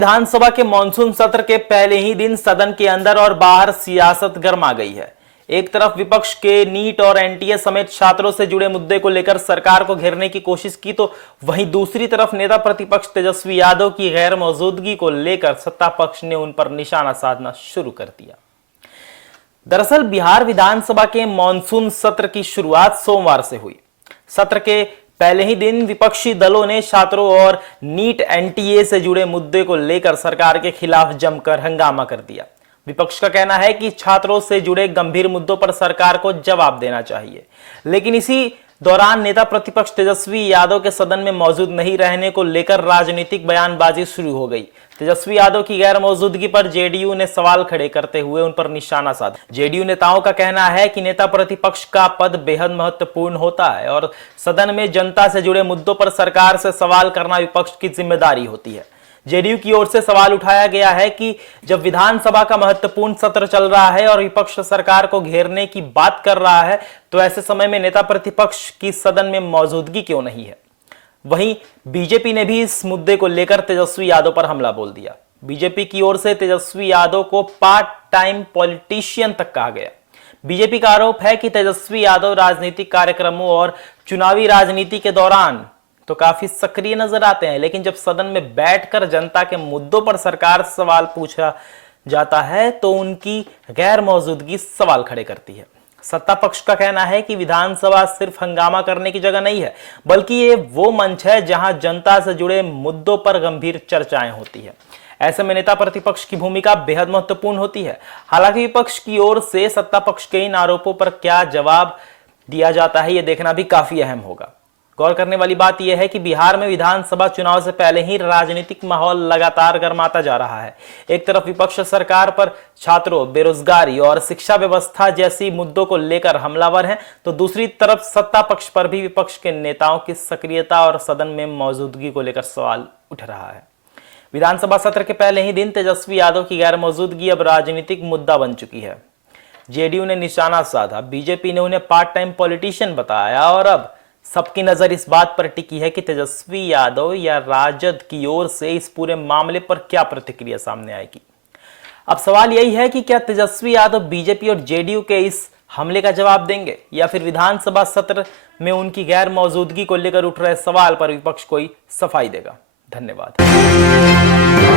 विधानसभा के मानसून सत्र के पहले ही दिन सदन के अंदर और बाहर सियासत गर्मा गई है। एक तरफ विपक्ष के नीट और एनटीए समेत छात्रों से जुड़े मुद्दे को लेकर सरकार को घेरने की कोशिश की, तो वहीं दूसरी तरफ नेता प्रतिपक्ष तेजस्वी यादव की गैर मौजूदगी को लेकर सत्ता पक्ष ने उन पर निशाना साधना शुरू कर दिया। दरअसल बिहार विधानसभा के मानसून सत्र की शुरुआत सोमवार से हुई। सत्र के पहले ही दिन विपक्षी दलों ने छात्रों और नीट एनटीए से जुड़े मुद्दे को लेकर सरकार के खिलाफ जमकर हंगामा कर दिया। विपक्ष का कहना है कि छात्रों से जुड़े गंभीर मुद्दों पर सरकार को जवाब देना चाहिए, लेकिन इसी दौरान नेता प्रतिपक्ष तेजस्वी यादव के सदन में मौजूद नहीं रहने को लेकर राजनीतिक बयानबाजी शुरू हो गई। तेजस्वी यादव की गैर मौजूदगी पर जेडीयू ने सवाल खड़े करते हुए उन पर निशाना साधा। जेडीयू नेताओं का कहना है कि नेता प्रतिपक्ष का पद बेहद महत्वपूर्ण होता है और सदन में जनता से जुड़े मुद्दों पर सरकार से सवाल करना विपक्ष की जिम्मेदारी होती है। जेडीयू की ओर से सवाल उठाया गया है कि जब विधानसभा का महत्वपूर्ण सत्र चल रहा है और विपक्ष सरकार को घेरने की बात कर रहा है, तो ऐसे समय में नेता प्रतिपक्ष की सदन में मौजूदगी क्यों नहीं है। वहीं बीजेपी ने भी इस मुद्दे को लेकर तेजस्वी यादव पर हमला बोल दिया। बीजेपी की ओर से तेजस्वी यादव को पार्ट टाइम पॉलिटिशियन तक कहा गया। बीजेपी का आरोप है कि तेजस्वी यादव राजनीतिक कार्यक्रमों और चुनावी राजनीति के दौरान तो काफी सक्रिय नजर आते हैं, लेकिन जब सदन में बैठकर जनता के मुद्दों पर सरकार से सवाल पूछा जाता है तो उनकी गैर मौजूदगी सवाल खड़े करती है। सत्ता पक्ष का कहना है कि विधानसभा सिर्फ हंगामा करने की जगह नहीं है, बल्कि ये वो मंच है जहां जनता से जुड़े मुद्दों पर गंभीर चर्चाएं होती है। ऐसे में नेता प्रतिपक्ष की भूमिका बेहद महत्वपूर्ण होती है। हालांकि विपक्ष की ओर से सत्ता पक्ष के इन आरोपों पर क्या जवाब दिया जाता है, यह देखना भी काफी अहम होगा। गौर करने वाली बात यह है कि बिहार में विधानसभा चुनाव से पहले ही राजनीतिक माहौल लगातार गर्माता जा रहा है। एक तरफ विपक्ष सरकार पर छात्रों, बेरोजगारी और शिक्षा व्यवस्था जैसी मुद्दों को लेकर हमलावर है, तो दूसरी तरफ सत्ता पक्ष पर भी विपक्ष के नेताओं की सक्रियता और सदन में मौजूदगी को लेकर सवाल उठ रहा है। विधानसभा सत्र के पहले ही दिन तेजस्वी यादव की गैर मौजूदगी अब राजनीतिक मुद्दा बन चुकी है। जेडीयू ने निशाना साधा, बीजेपी ने उन्हें पार्ट टाइम पॉलिटिशियन बताया और अब सबकी नजर इस बात पर टिकी है कि तेजस्वी यादव या राजद की ओर से इस पूरे मामले पर क्या प्रतिक्रिया सामने आएगी। अब सवाल यही है कि क्या तेजस्वी यादव बीजेपी और जेडीयू के इस हमले का जवाब देंगे या फिर विधानसभा सत्र में उनकी गैर मौजूदगी को लेकर उठ रहे सवाल पर विपक्ष कोई सफाई देगा। धन्यवाद।